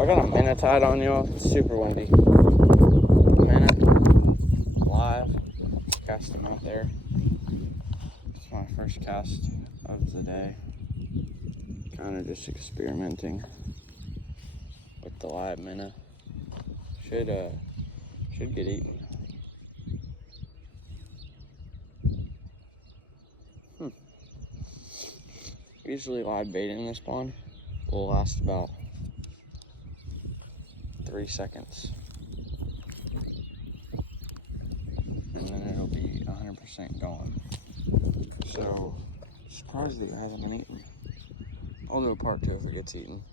I got a minnow tied on, y'all. It's super windy. Minnow, live. Cast him out there. It's my first cast of the day. Kind of just experimenting with the live minnow. Should get eaten. Usually live bait in this pond will last about 3 seconds. And then it'll be 100% gone. So, surprised that it hasn't been eaten. I'll do a part 2 if it gets eaten.